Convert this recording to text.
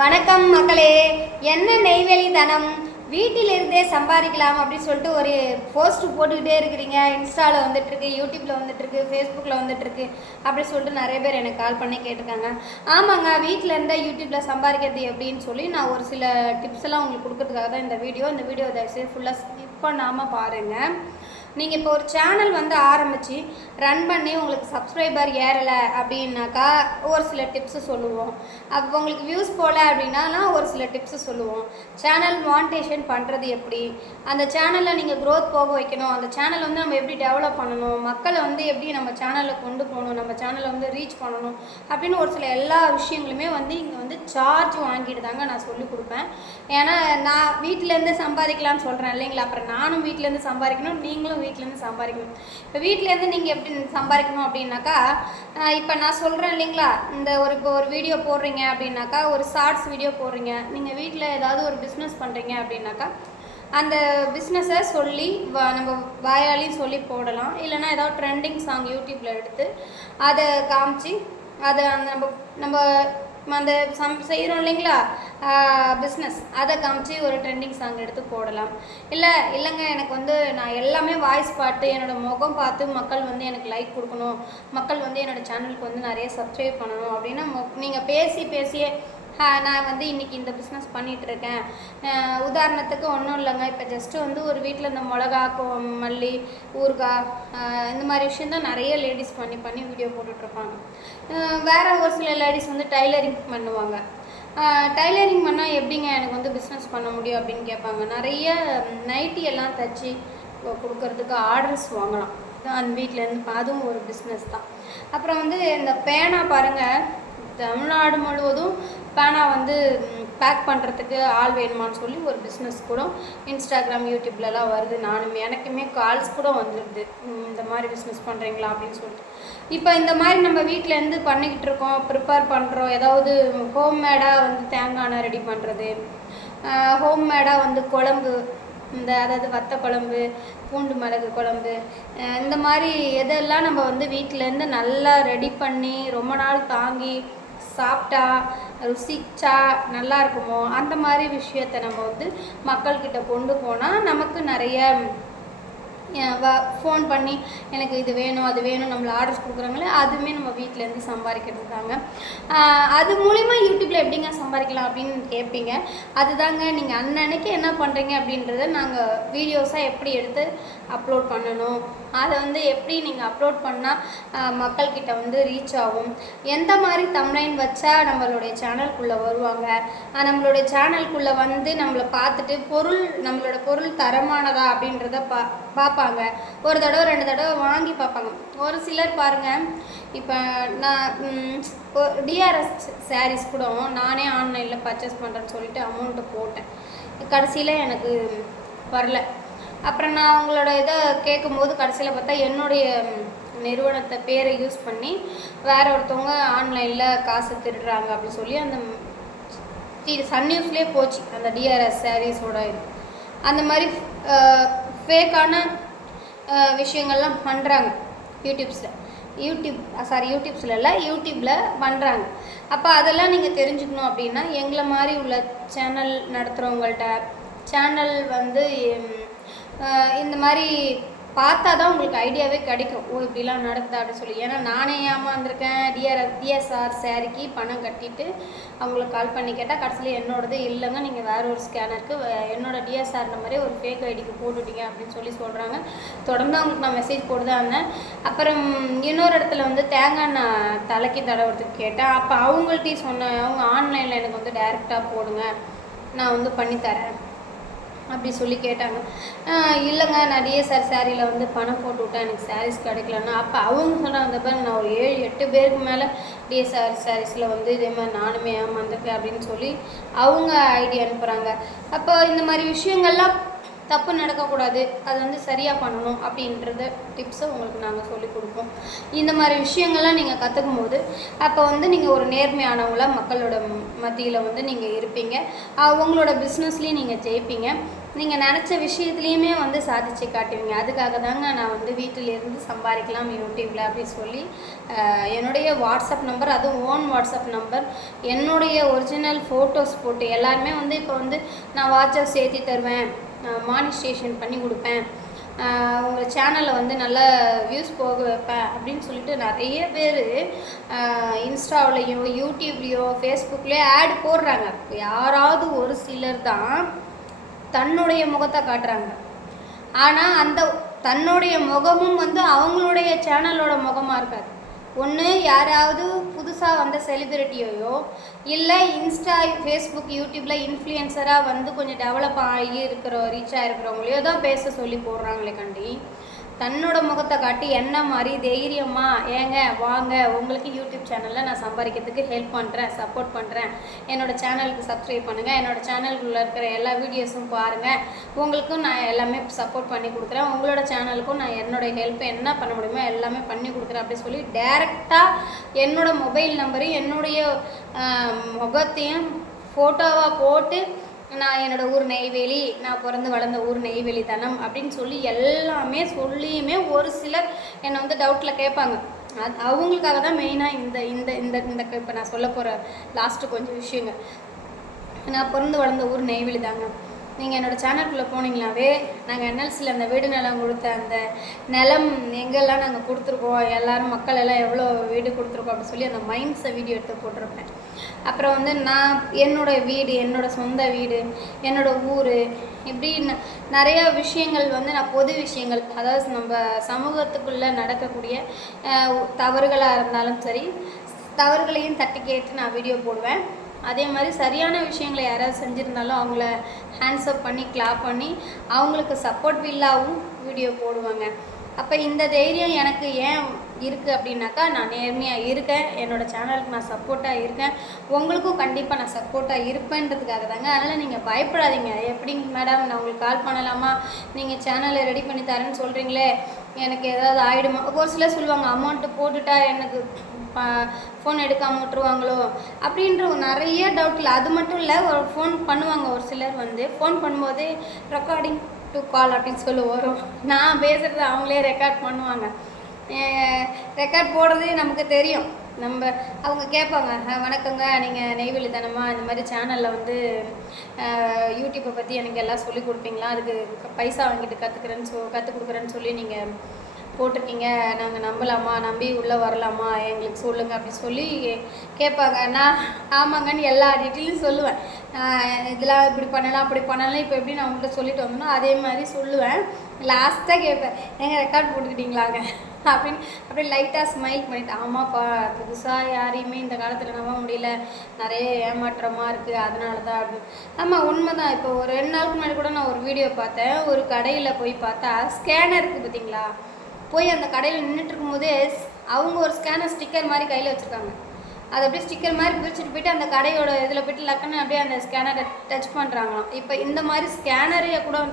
வணக்கம் மக்களே. என்ன நெய்வேலி தனம் வீட்டிலிருந்தே சம்பாதிக்கலாம் அப்படின்னு சொல்லிட்டு ஒரு போஸ்ட் போட்டுக்கிட்டே இருக்கிறீங்க. இன்ஸ்டாவில் வந்துட்டுருக்கு, யூடியூப்பில் வந்துட்டுருக்கு, ஃபேஸ்புக்கில் வந்துட்டுருக்கு அப்படி சொல்லிட்டு நிறைய பேர் எனக்கு கால் பண்ணி கேட்டிருக்காங்க. ஆமாங்க, வீட்டில் இருந்தால் யூடியூப்பில் சம்பாதிக்கிறது எப்படின்னு சொல்லி நான் ஒரு சில டிப்ஸ் எல்லாம் உங்களுக்கு கொடுக்கறதுக்காக தான் இந்த வீடியோ தயவுசெய்து ஃபுல்லாக ஸ்கிப் பண்ணாமல் பாருங்கள். நீங்கள் இப்போ ஒரு சேனல் வந்து ஆரம்பித்து ரன் பண்ணி உங்களுக்கு சப்ஸ்கிரைபர் ஏறலை அப்படின்னாக்கா ஒரு சில டிப்ஸு சொல்லுவோம். அப்போ உங்களுக்கு வியூஸ் போகல அப்படின்னா ஒரு சில டிப்ஸு சொல்லுவோம். சேனல் மானிட்டேஷன் பண்ணுறது எப்படி, அந்த சேனலில் நீங்கள் க்ரோத் போக வைக்கணும், அந்த சேனலை வந்து நம்ம எப்படி டெவலப் பண்ணணும், மக்களை வந்து எப்படி நம்ம சேனலில் கொண்டு போகணும், நம்ம சேனலை வந்து ரீச் பண்ணணும் அப்படின்னு ஒரு சில எல்லா விஷயங்களுமே வந்து இங்கே வந்து சார்ஜ் வாங்கிட்டு தாங்க நான் சொல்லிக் கொடுப்பேன். ஏன்னா நான் வீட்டிலேருந்து சம்பாதிக்கலாம்னு சொல்கிறேன் இல்லைங்களா, அப்புறம் நானும் வீட்டிலேருந்து சம்பாதிக்கணும், நீங்களும் வீட்டிலேருந்து சம்பாதிக்கணும். இப்போ வீட்டிலேருந்து நீங்கள் எப்படி சம்பாதிக்கணும் அப்படின்னாக்கா, இப்போ நான் சொல்கிறேன் இல்லைங்களா, இப்போ ஒரு வீடியோ போடுறீங்க அப்படின்னாக்கா, ஒரு ஷார்ட்ஸ் வீடியோ போடுறீங்க, நீங்கள் வீட்டில் ஏதாவது ஒரு பிஸ்னஸ் பண்ணுறீங்க அப்படின்னாக்கா அந்த பிஸ்னஸை சொல்லி நம்ம வாயாலையும் சொல்லி போடலாம். இல்லைனா ஏதாவது ட்ரெண்டிங் சாங் யூடியூப்பில் எடுத்து அதை காமிச்சு அதை நம்ம நம்ம அந்த செய்கிறோம் இல்லைங்களா பிஸ்னஸ், அதை காமிச்சு ஒரு ட்ரெண்டிங் சாங் எடுத்து போடலாம். இல்லைங்க எனக்கு வந்து நான் எல்லாமே வாய்ஸ் பாட்டு என்னோடய முகம் பார்த்து மக்கள் வந்து எனக்கு லைக் கொடுக்கணும், மக்கள் வந்து என்னோடய சேனலுக்கு வந்து நிறைய சப்ஸ்கிரைப் பண்ணணும் அப்படின்னா நீங்கள் பேசியே நான் வந்து இன்றைக்கி இந்த பிஸ்னஸ் பண்ணிகிட்ருக்கேன். உதாரணத்துக்கு ஒன்றும் இல்லைங்க, இப்போ ஜஸ்ட்டு வந்து ஒரு வீட்டில் இந்த மிளகா, மல்லி, ஊறுகாய் இந்த மாதிரி விஷயந்தான் நிறைய லேடிஸ் பண்ணி வீடியோ போட்டுட்ருப்பாங்க. வேறு ஒரு சில லேடிஸ் வந்து டைலரிங் பண்ணுவாங்க. டைலரிங் பண்ணால் எப்படிங்க எனக்கு வந்து பிஸ்னஸ் பண்ண முடியும் அப்படின்னு கேட்பாங்க. நிறைய நைட்டி எல்லாம் தைச்சி கொடுக்கறதுக்கு ஆர்டர்ஸ் வாங்கலாம் அந்த வீட்டிலேருந்து, அதுவும் ஒரு பிஸ்னஸ் தான். அப்புறம் வந்து இந்த பேனா பாருங்கள், தமிழ்நாடு முழுவதும் பேனா வந்து பேக் பண்ணுறதுக்கு ஆள் வேணுமான்னு சொல்லி ஒரு பிஸ்னஸ் கூட இன்ஸ்டாகிராம் யூடியூப்லலாம் வருது. எனக்குமே கால்ஸ் கூட வந்துடுது, இந்த மாதிரி பிஸ்னஸ் பண்ணுறீங்களா அப்படின்னு சொல்லிட்டு. இப்போ இந்த மாதிரி நம்ம வீட்டிலேருந்து பண்ணிக்கிட்டு இருக்கோம், ப்ரிப்பேர் பண்ணுறோம். ஏதாவது ஹோம்மேடாக வந்து தேங்காய் எண்ணெய் ரெடி பண்ணுறது, ஹோம்மேடாக வந்து குழம்பு, அதாவது வத்த குழம்பு, பூண்டு மிளகு குழம்பு, இந்த மாதிரி எதெல்லாம் நம்ம வந்து வீட்டிலேருந்து நல்லா ரெடி பண்ணி ரொம்ப நாள் தாங்கி சாப்பிட்டா ருசிச்சா நல்லா இருக்குமோ அந்த மாதிரி விஷயத்தை நம்ம வந்து மக்கள்கிட்ட கொண்டு போனால் நமக்கு நிறைய ஃபோன் பண்ணி எனக்கு இது வேணும் அது வேணும் நம்மளை ஆர்டர்ஸ் கொடுக்குறாங்களே, அதுவுமே நம்ம வீட்டிலேருந்து சம்பாதிக்கிறது தாங்க. அது மூலிமா யூடியூப்பில் எப்படிங்க சம்பாதிக்கலாம் அப்படின்னு கேட்பீங்க. அதுதாங்க நீங்கள் அன்னன்னைக்கு என்ன பண்ணுறீங்க அப்படின்றத நாங்கள் வீடியோஸாக எப்படி எடுத்து அப்லோட் பண்ணணும், அதை வந்து எப்படி நீங்கள் அப்லோட் பண்ணால் மக்கள்கிட்ட வந்து ரீச் ஆகும், எந்த மாதிரி தம்ப்நெயில் வச்சா நம்மளுடைய சேனலுக்குள்ளே வருவாங்க, நம்மளுடைய சேனலுக்குள்ளே வந்து நம்மளை பார்த்துட்டு நம்மளோட பொருள் தரமானதா அப்படின்றத பார்ப்பாங்க. ஒரு தடவை 2 தடவை வாங்கி பார்ப்பாங்க. ஒரு சிலர் பாருங்கள், இப்போ நான் டிஆர்எஸ் சாரீஸ் கூட நானே ஆன்லைனில் பர்ச்சேஸ் பண்ணுறேன்னு சொல்லிட்டு அமௌண்ட்டு போட்டேன். கடைசியில் எனக்கு வரல. அப்புறம் நான் அவங்களோட இதை கேட்கும்போது கடைசியில் பார்த்தா என்னுடைய நிறுவனத்தை பேரை யூஸ் பண்ணி வேற ஒருத்தவங்க ஆன்லைனில் காசு திருடுறாங்க அப்படின்னு சொல்லி அந்த சன் நியூஸ்லேயே போச்சு அந்த டிஆர்எஸ் சாரீஸோட இது. அந்த மாதிரி ஃபேக்கான விஷயங்கள்லாம் பண்ணுறாங்க யூடியூப்ஸில் இல்லை, யூடியூப்பில் பண்ணுறாங்க. அப்போ அதெல்லாம் நீங்கள் தெரிஞ்சுக்கணும் அப்படின்னா எங்களை மாதிரி உள்ள சேனல் நடத்துகிறவங்கள்ட்ட சேனல் வந்து இந்த மாதிரி பார்த்தா தான் உங்களுக்கு ஐடியாவே கிடைக்கும், இப்படிலாம் நடக்குதா அப்படின்னு சொல்லி. ஏன்னா நானே ஏமாந்துருக்கேன். டிஎஸ்ஆர் சாரிக்கு பணம் கட்டிட்டு அவங்களுக்கு கால் பண்ணி கேட்டால் கடைசியில் என்னோடது இல்லைங்க, நீங்கள் வேறு ஒரு ஸ்கேனருக்கு என்னோட டிஎஸ்ஆர் நம்பரே ஒரு ஃபேக் ஐடிக்கு போட்டுட்டீங்க அப்படின்னு சொல்லி சொல்கிறாங்க. தொடர்ந்து அவங்களுக்கு நான் மெசேஜ் போட்டுதான் இருந்தேன். அப்புறம் இன்னொரு இடத்துல வந்து தேங்காய் எண்ணெய் தலைக்கு தடவுறதுக்கு கேட்டேன். அப்போ அவங்கள்ட்டையும் சொன்னேன், அவங்க ஆன்லைனில் எனக்கு வந்து டைரெக்டாக போடுங்க, நான் வந்து பண்ணித்தரேன் அப்படி சொல்லி கேட்டாங்க. இல்லைங்க, நான் டிஎஸ்ஆர் சாரியில் வந்து பணம் போட்டு விட்டேன், எனக்கு சாரீஸ் கிடைக்கலன்னா. அப்போ அவங்க சொன்னாங்க, அந்த பாருங்க நான் ஒரு 7-8 பேருக்கு மேலே டிஎஸ்ஆர் சாரீஸில் வந்து இதே மாதிரி நானுமே ஏமாந்துருக்கேன் அப்படின்னு சொல்லி அவங்க ஐடி அனுப்புகிறாங்க. அப்போ இந்த மாதிரி விஷயங்கள்லாம் தப்பு நடக்கக்கூடாது, அது வந்து சரியாக பண்ணணும் அப்படின்றத டிப்ஸை உங்களுக்கு நாங்கள் சொல்லிக் கொடுப்போம். இந்த மாதிரி விஷயங்கள்லாம் நீங்கள் கற்றுக்கும் போது அப்போ வந்து நீங்கள் ஒரு நேர்மையானவங்களாக மக்களோட மத்தியில் வந்து நீங்கள் இருப்பீங்க. உங்களோட பிஸ்னஸ்லேயும் நீங்கள் ஜெயிப்பீங்க. நீங்கள் நினச்ச விஷயத்துலேயுமே வந்து சாதிச்சு காட்டுவீங்க. அதுக்காக தாங்க நான் வந்து வீட்டிலேருந்து சம்பாதிக்கலாம் யூடியூப்பில் அப்படின்னு சொல்லி என்னுடைய வாட்ஸ்அப் நம்பர், அதுவும் ஓன் வாட்ஸ்அப் நம்பர், என்னுடைய ஒரிஜினல் ஃபோட்டோஸ் போட்டு எல்லாருமே வந்து இப்போ வந்து நான் வாட்ஸ்அப் சேர்த்தி தருவேன், மானிஸ்ட்ரேஷன் பண்ணி கொடுப்பேன், உங்கள் சேனலில் வந்து நல்லா வியூஸ் போக வைப்பேன் அப்படின்னு சொல்லிட்டு நிறைய பேர் இன்ஸ்டாவிலையோ யூடியூப்லேயோ ஃபேஸ்புக்லேயோ ஆட் போடுறாங்க. யாராவது ஒரு சிலர் தான் தன்னுடைய முகத்தை காட்டுறாங்க. ஆனால் அந்த தன்னுடைய முகமும் வந்து அவங்களுடைய சேனலோட முகமாக இருக்காது. ஒன்று யாராவது புதுசாக வந்த செலிபிரிட்டியோ இல்லை இன்ஸ்டா ஃபேஸ்புக் யூடியூப்பில் இன்ஃப்ளூயன்சராக வந்து கொஞ்சம் டெவலப் ஆகி ரீச் ஆகிருக்கிறவங்களையோ தான் பேச சொல்லி போடுறாங்களே கண்டி, தன்னோட முகத்தை காட்டி என்ன மாதிரி தைரியமாக ஏங்க வாங்க உங்களுக்கு யூடியூப் சேனலில் நான் சம்பாதிக்கிறதுக்கு ஹெல்ப் பண்ணுறேன், சப்போர்ட் பண்ணுறேன், என்னோடய சேனலுக்கு சப்ஸ்கிரைப் பண்ணுங்கள், என்னோடய சேனலுக்குள்ளே இருக்கிற எல்லா வீடியோஸும் பாருங்கள், உங்களுக்கும் நான் எல்லாமே சப்போர்ட் பண்ணி கொடுக்குறேன், உங்களோட சேனலுக்கும் நான் என்னோடய ஹெல்ப் என்ன பண்ண முடியுமோ எல்லாமே பண்ணி கொடுக்குறேன் அப்படி சொல்லி டைரெக்டாக என்னோடய மொபைல் நம்பரையும் என்னுடைய முகத்தையும் ஃபோட்டோவாக போட்டு நான் என்னோடய ஊர் நெய்வேலி, நான் பிறந்து வளர்ந்த ஊர் நெய்வேலி தனம் அப்படின்னு சொல்லி எல்லாமே சொல்லியுமே ஒரு சிலர் என்னை வந்து டவுட்டில் கேட்பாங்க. அவங்களுக்காக தான் மெயினாக இந்த இந்த இந்த இந்த இப்போ நான் சொல்ல போகிற லாஸ்ட்டு கொஞ்சம் விஷயங்க. நான் பிறந்து வளர்ந்த ஊர் நெய்வேலி தாங்க. நீங்கள் என்னோடய சேனலுக்குள்ளே போனீங்களாவே நாங்கள் என்எல்சியில் அந்த வீடு நிலம் கொடுத்த அந்த நிலம் எங்கெல்லாம் நாங்கள் கொடுத்துருக்கோம், எல்லோரும் மக்கள் எல்லாம் எவ்வளோ வீடு கொடுத்துருக்கோம் அப்படின்னு சொல்லி அந்த மைண்ட்ஸை வீடியோ எடுத்து போட்டிருப்பேன். அப்புறம் வந்து நான் என்னோடய வீடு, என்னோடய சொந்த வீடு, என்னோடய ஊர், இப்படி நிறையா விஷயங்கள் வந்து நான் பொது விஷயங்கள், அதாவது நம்ம சமூகத்துக்குள்ளே நடக்கக்கூடிய தவறுகளாக இருந்தாலும் சரி, தவறுகளையும் தட்டி கேட்டு நான் வீடியோ போடுவேன். அதே மாதிரி சரியான விஷயங்களை யாராவது செஞ்சுருந்தாலும் அவங்கள ஹேண்ட்ஸ்அப் பண்ணி கிளாப் பண்ணி அவங்களுக்கு சப்போர்ட் வில்லாகவும் வீடியோ போடுவாங்க. அப்போ இந்த தைரியம் எனக்கு ஏன் இருக்குது அப்படின்னாக்கா, நான் நேர்மையாக இருக்கேன், என்னோடய சேனலுக்கு நான் சப்போர்ட்டாக இருக்கேன், உங்களுக்கும் கண்டிப்பாக நான் சப்போர்ட்டாக இருப்பேன்றதுக்காக தாங்க. அதனால் நீங்கள் பயப்படாதீங்க. எப்படிங்க மேடம் நான் உங்களுக்கு கால் பண்ணலாமா, நீங்கள் சேனலை ரெடி பண்ணி தரேன்னு சொல்கிறீங்களே, எனக்கு ஏதாவது ஆகிடுமா, ஒரு சிலர் சொல்லுவாங்க அமௌண்ட்டு போட்டுட்டா எனக்கு ஃபோன் எடுக்காமல் விட்டுருவாங்களோ அப்படின்ற நிறைய டவுட்டில். அது மட்டும் இல்லை, ஒரு ஃபோன் பண்ணுவாங்க ஒரு சிலர் வந்து ஃபோன் பண்ணும்போதே ரெக்கார்டிங் டு கால் அப்படின்னு சொல்லி வரும். நான் பேசுகிறது அவங்களே ரெக்கார்ட் பண்ணுவாங்க. ரெக்கார்ட் போடுறதே நமக்கு தெரியும். அவங்க கேட்பாங்க, வணக்கங்க நீங்கள் நெய்வேலி தானம்மா, இந்த மாதிரி சேனலில் வந்து யூடியூப்பை பற்றி எனக்கு எல்லாம் சொல்லி கொடுப்பீங்களா, அதுக்கு பைசா வாங்கிட்டு கற்றுக் கொடுக்குறேன்னு சொல்லி நீங்கள் போட்டிருக்கீங்க, நாங்கள் நம்பலாமா, நம்பி உள்ளே வரலாமா, எங்களுக்கு சொல்லுங்கள் அப்படி சொல்லி கேட்பாங்க. நான் ஆமாங்கன்னு எல்லா டீட்டெயிலும் சொல்லுவேன். இதெல்லாம் இப்படி பண்ணலாம் அப்படி பண்ணலாம், இப்போ எப்படி நான் உங்கள்கிட்ட சொல்லிட்டு வந்தோன்னா அதே மாதிரி சொல்லுவேன். லாஸ்ட்டாக கேட்பேன், எங்கள் ரெக்கார்ட் போட்டுக்கிட்டீங்களாங்க அப்படின்னு. அப்படியே லைட்டாக ஸ்மைல் பண்ணிவிட்டு, ஆமாப்பா புதுசாக யாரையுமே இந்த காலத்தில் நம்ப முடியல, நிறைய ஏமாற்றமாக இருக்குது, அதனால தான் அப்படின்னு. ஆமாம் உண்மை தான். இப்போ ஒரு 2 நாளுக்கு முன்னாடி கூட நான் ஒரு வீடியோ பார்த்தேன். ஒரு கடையில் போய் பார்த்தா ஸ்கேனர் இருக்குது பார்த்தீங்களா, போய் அந்த கடையில் நின்றுட்டு இருக்கும்போதே அவங்க ஒரு ஸ்கேனர் ஸ்டிக்கர் மாதிரி கையில் வச்சுருக்காங்க. அதை அப்படியே ஸ்டிக்கர் மாதிரி பிரிச்சுட்டு போயிட்டு அந்த கடையோட இதில் போய்ட்டு லக்குன்னு அப்படியே அந்த ஸ்கேனரை டச் பண்ணுறாங்களாம். இப்போ இந்த மாதிரி ஸ்கேனரையே கூட